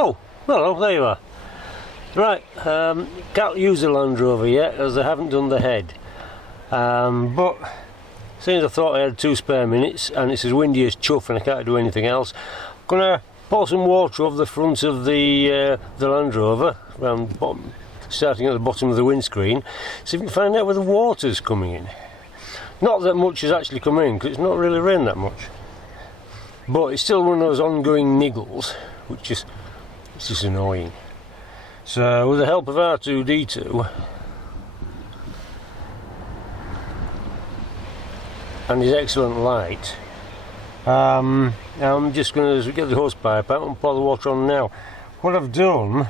Oh, well, there you are. Right, can't use the Land Rover yet as I haven't done the head. But since I thought I had 2 spare minutes and it's as windy as chuff and I can't do anything else, I'm gonna pour some water over the front of the Land Rover, around bottom, starting at the bottom of the windscreen, see if we can find out where the water's coming in. Not that much has actually come in because it's not really rained that much, but it's still one of those ongoing niggles, which is just annoying. So with the help of R2D2 and his excellent light, I'm just going to get the hose pipe out and pour the water on now. What I've done,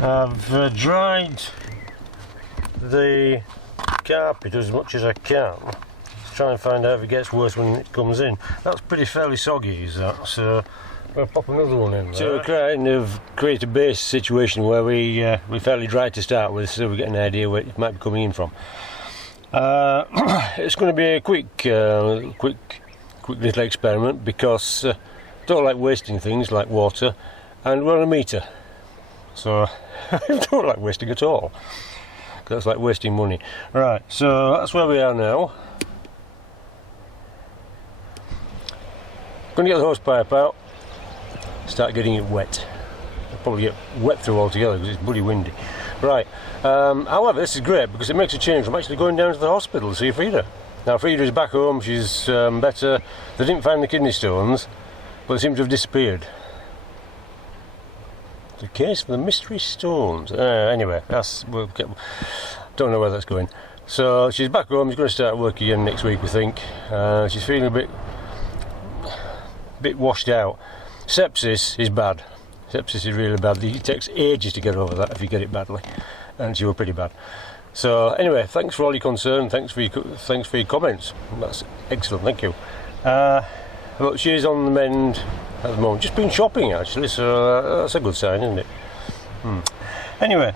I've dried the carpet as much as I can to try and find out if it gets worse when it comes in. That's pretty fairly soggy, is that? So I'm going to pop another one in there. To kind of create a base situation where we're fairly dry to start with, so we get an idea where it might be coming in from. It's going to be a quick little experiment because I don't like wasting things like water, and we're on a meter, so I don't like wasting at all. That's like wasting money. Right, so that's where we are now. Going to get the hose pipe out, start getting it wet. I'll probably get wet through altogether because it's bloody windy. Right, however, this is great because it makes a change. I'm actually going down to the hospital to see Frida. Now Frida is back home, she's better. They didn't find the kidney stones, but they seem to have disappeared. The case for the mystery stones. Anyway, don't know where that's going. So she's back home, she's going to start work again next week, we think. She's feeling a bit washed out. Sepsis is bad. Sepsis is really bad. It takes ages to get over that if you get it badly, and she was pretty bad. So anyway, thanks for all your concern. Thanks for your comments. That's excellent. Thank you. But she's on the mend at the moment. Just been shopping actually, so that's a good sign, isn't it? Anyway,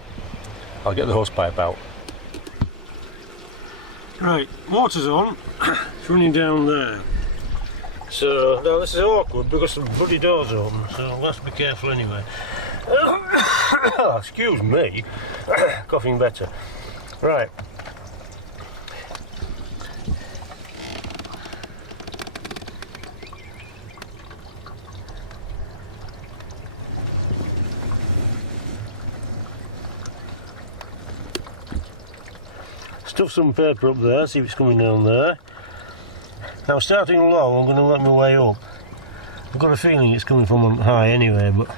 I'll get the hose pipe out. Right, water's on. It's running down there. So now this is awkward because the bloody door's open, so I'll have to be careful anyway. Excuse me, coughing better. Right. Stuff some paper up there, see if it's coming down there. Now starting low, I'm going to let my way up. I've got a feeling it's coming from high anyway, but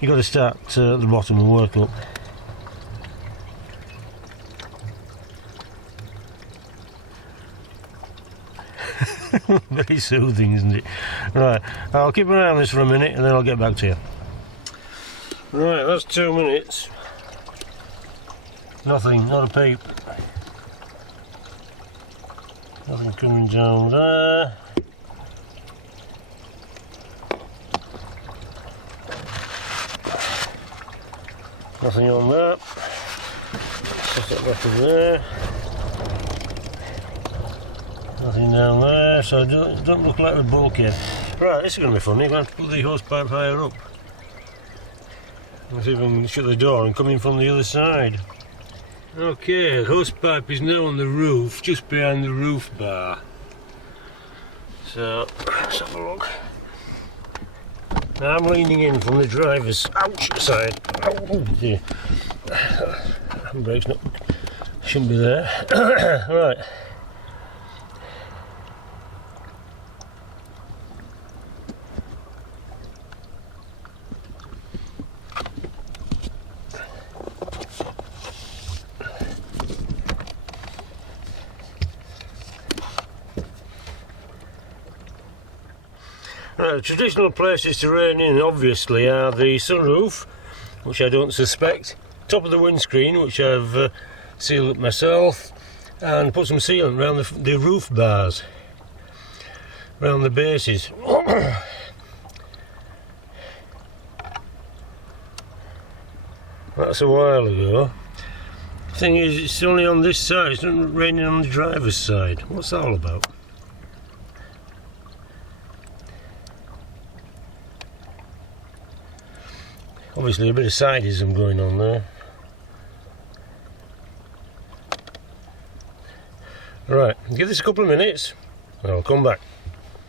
you've got to start at the bottom and work up. Very soothing, isn't it? Right, I'll keep an eye on this for a minute and then I'll get back to you. Right, that's 2 minutes. Nothing, not a peep. Nothing coming down there. Nothing on that. Set that back in there. Nothing down there, so it don't look like the bulkhead. Right, this is going to be funny. I'm going to have to put the hose pipe higher up. Let's see if I can shut the door and come in from the other side. Okay, the hose pipe is now on the roof, just behind the roof bar. So, let's have a look. Now I'm leaning in from the driver's side. Oh dear. Handbrake's shouldn't be there. Right. The traditional places to rain in obviously are the sunroof, which I don't suspect, top of the windscreen, which I've sealed up myself, and put some sealant around the roof bars, around the bases. That's a while ago. The thing is, it's only on this side, it's not raining on the driver's side. What's that all about? Obviously a bit of sideism going on there. Right, give this a couple of minutes and I'll come back.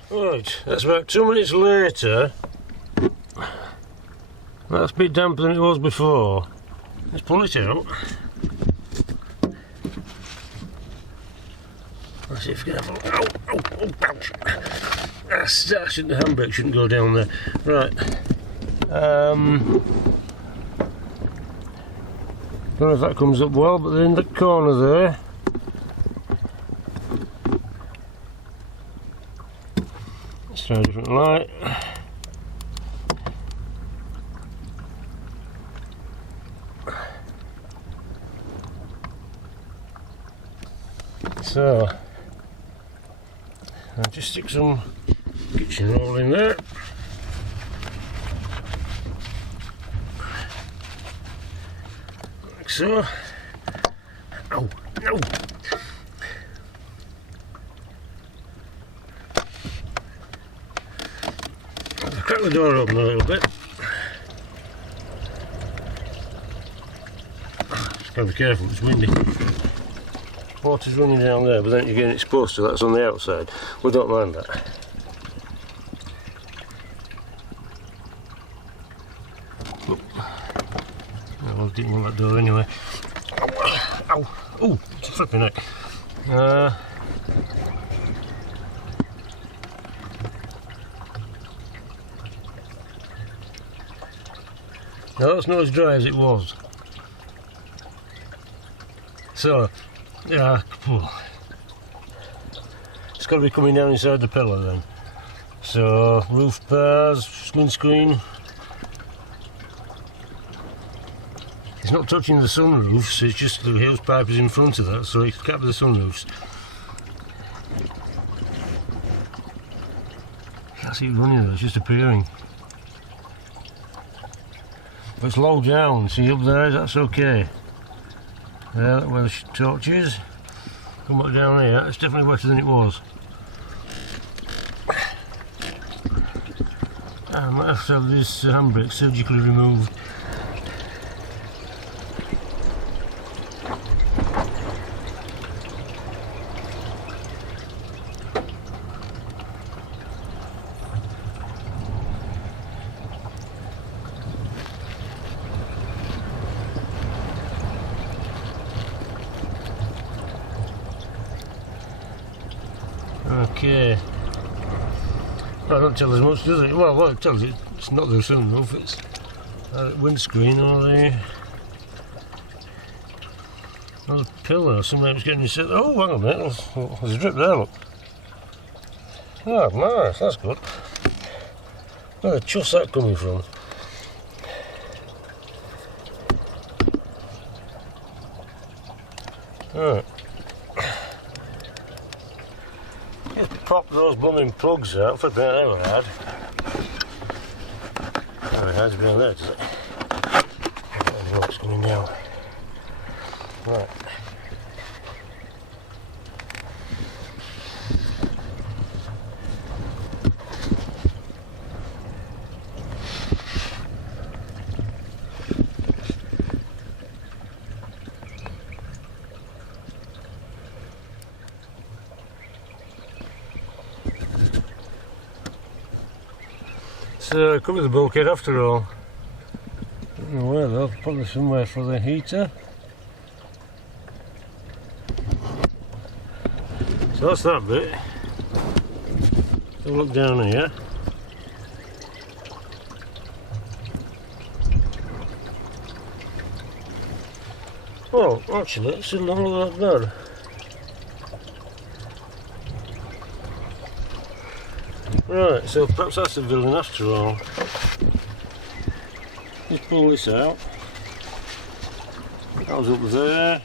Right, that's about 2 minutes later. That's a bit damper than it was before. Let's pull it out. Let's see if we can have a look. Oh, ouch. The handbrake shouldn't go down there. Right. Don't know if that comes up well, but in the corner there. Let's try a different light. So, I'll just stick some kitchen roll in there. Like so. Ow, no! I'll crack the door open a little bit. Just gotta be careful, it's windy. Water's running down there, but then you're getting exposed to that's on the outside. We don't mind that. I didn't want that door anyway. Ow! Oh, it's a flipping neck. No, it's not as dry as it was. So, yeah, it's got to be coming down inside the pillar then. So, roof bars, windscreen. It's not touching the sunroofs, it's just the hose pipe is in front of that, so it's capped the sunroofs. Can't see it running though, it's just appearing. But it's low down, see up there, that's okay. There, where the torch is. Come back down here, it's definitely wetter than it was. I might have to have this handbrake surgically removed. Okay. Well, that don't tell us much, does it? Well, what it tells you, it's not the sunroof, it's the windscreen or the pillar or something that's getting set. Oh, hang on a minute, there's a drip there, look. Oh, nice, that's good. Where the chuff's that coming from? Right. Just pop those blooming plugs out, flipping out, they were hard. Oh, it hides behind there, does it? I don't know what's coming down. Right. So it could be the bulkhead after all. Don't know where though, probably somewhere for the heater. So that's that bit. So look down here. Oh, actually, it's not all that bad. Right, so perhaps that's the villain after all. Just pull this out. That was up there.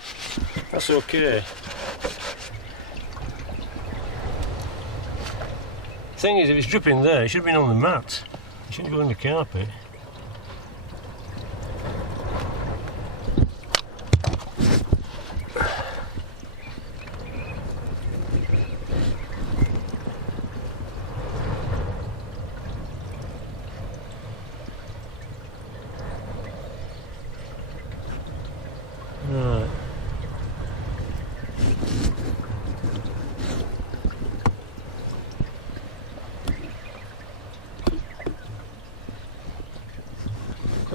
That's okay. Thing is, if it's dripping there, it should have been on the mat. It shouldn't go in the carpet.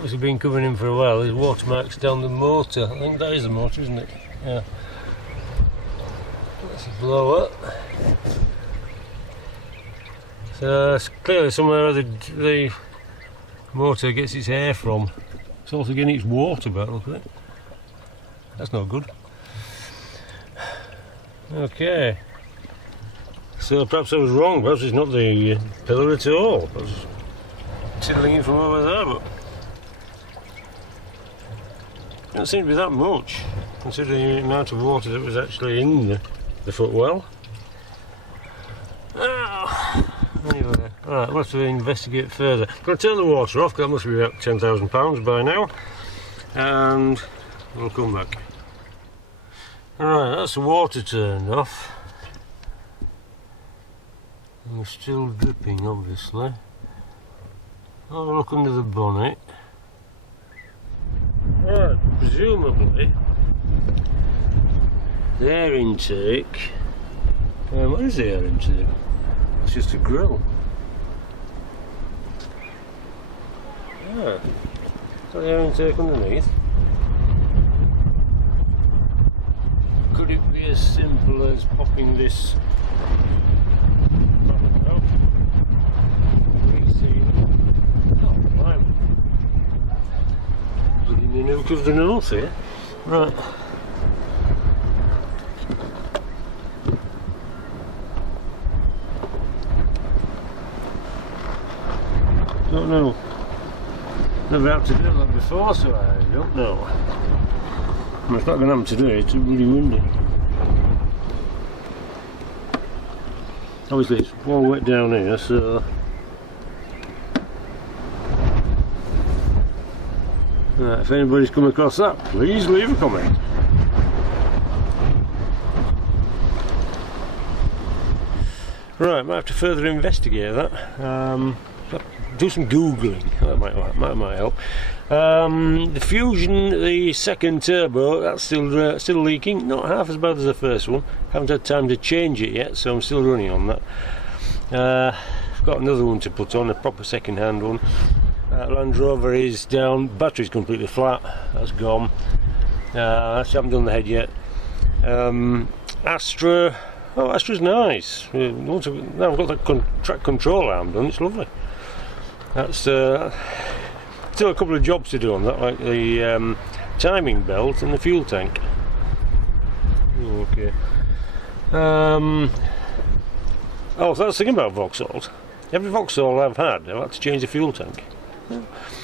must have been coming in for a while. There's watermarks down the motor. I think that is the motor, isn't it? Yeah. That's a blower. So it's clearly somewhere the motor gets its air from. It's also getting its water back, look at it. That's not good. Okay. So perhaps I was wrong, perhaps it's not the pillar at all. I was tiddling in from over there, but it doesn't seem to be that much, considering the amount of water that was actually in the footwell. Anyway, alright, we'll have to investigate further. I'm going to turn the water off, because that must be about £10,000 by now, and we'll come back. Alright, that's the water turned off. And we're still dripping, obviously. I'll have a look under the bonnet. Alright, presumably the air intake. What is the air intake? It's just a grill. Ah, is that the air intake underneath? Could it be as simple as popping this? You never covered the north here. Right. Don't know. Never had to do that before, so I don't know. Well, it's not going to happen today, it's too really windy. Obviously it's all wet down here, so right, if anybody's come across that, please leave a comment. Right, might have to further investigate that. Do some googling. That might help. The Fusion, the second turbo, that's still leaking. Not half as bad as the first one. Haven't had time to change it yet, so I'm still running on that. I've got another one to put on, a proper second-hand one. Land Rover is down, battery's completely flat, that's gone. I haven't done the head yet. Astra, oh, Astra's nice. Now I've got that track control arm done, it's lovely. That's still a couple of jobs to do on that, like the timing belt and the fuel tank. Okay. Oh, so that's the thing about Vauxhall. Every Vauxhall I've had to change the fuel tank.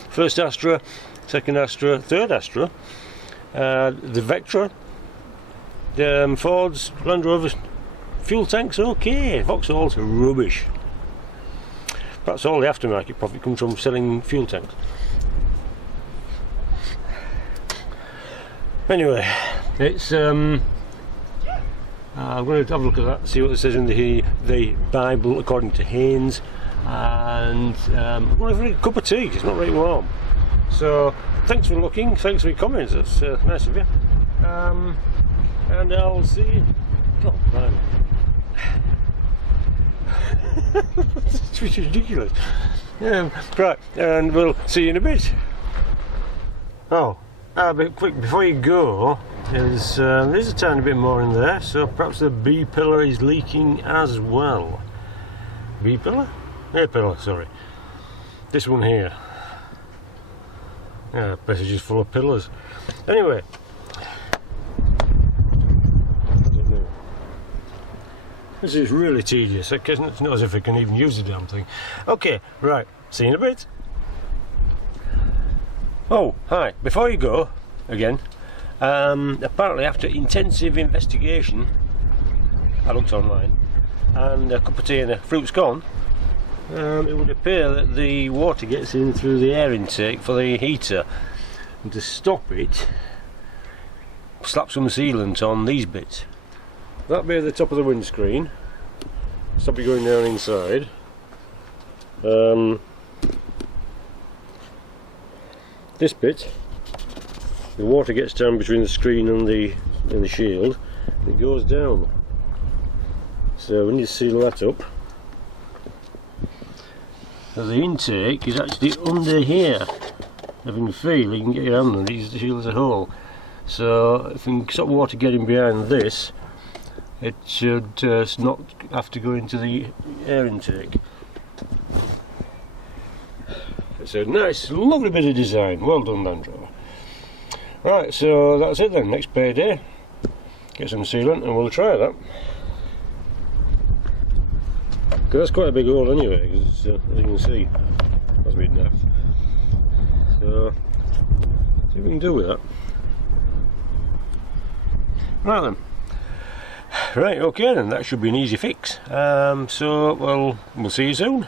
First Astra, second Astra, third Astra, the Vectra, the Ford's, Land Rovers, fuel tanks okay, Vauxhalls are rubbish. Perhaps all the aftermarket profit comes from selling fuel tanks. Anyway, it's I'm going to have a look at that, see what it says in the Bible according to Haynes. And I'm going to have a cup of tea, it's not very warm. So thanks for looking, thanks for your comments, that's nice of you. And I'll see you. Oh, man. It's ridiculous. Right, and we'll see you in a bit. Oh, but quick, before you go, there's a tiny bit more in there, so perhaps the B pillar is leaking as well. B pillar? A pillar, sorry. This one here. Yeah, the place is just full of pillars. Anyway. I don't know. This is really tedious. It's not as if I can even use the damn thing. Okay, right. See you in a bit. Oh, hi. Before you go, again, apparently after intensive investigation, I looked online, and a cup of tea and a fruit scone, it would appear that the water gets in through the air intake for the heater, and to stop it, slap some sealant on these bits. That'll be at the top of the windscreen, stop it going down inside. This bit, the water gets down between the screen and the shield, and it goes down. So we need to seal that up. So the intake is actually under here. if you can feel, you can get your hand on it, you feel there's a hole. So if you can stop water getting behind this, it should not have to go into the air intake. It's a nice, lovely bit of design. Well done, Land Rover. Right, so that's it then. Next payday, get some sealant and we'll try that. Because that's quite a big hole anyway, because as you can see, that's a bit naff. So, see what we can do with that. Right then. Right, okay then, that should be an easy fix. So, well, we'll see you soon.